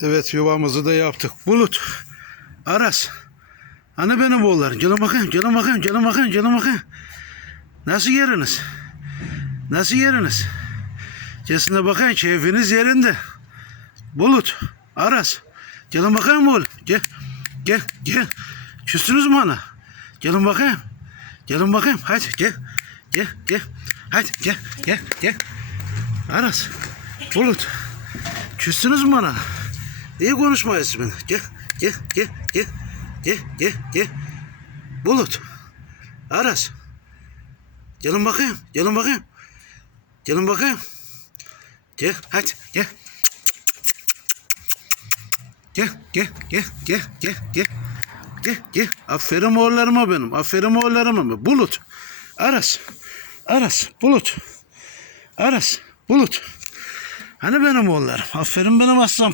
Evet yuvamızı da yaptık. Bulut. Aras. Hani benim oğullarım? Gelin bakayım, gelin bakayım, gelin bakayım, gelin bakayım. Nasıl yeriniz? Nasıl yeriniz? Gelsin de bakayım keyfiniz yerinde. Bulut. Aras. Gelin bakayım oğlum. Gel. Gel. Gel. Küstünüz mü bana? Gelin bakayım. Gelin bakayım. Hadi gel. Gel. Gel. Hadi gel. Gel. Gel. Aras. Bulut. Küstünüz mü bana? Niye konuşmayız beni? Gel, gel, gel, gel, gel, gel, gel. Bulut, Aras. Gelin bakayım, gelin bakayım. Gelin bakayım. Gel, hadi, gel. Gel, gel, gel, gel, gel, gel. Gel, gel. Aferin oğullarıma benim, aferin oğullarıma. Bulut, Aras, Aras, Bulut, Aras, Bulut. Hani benim oğullarım? Aferin benim aslan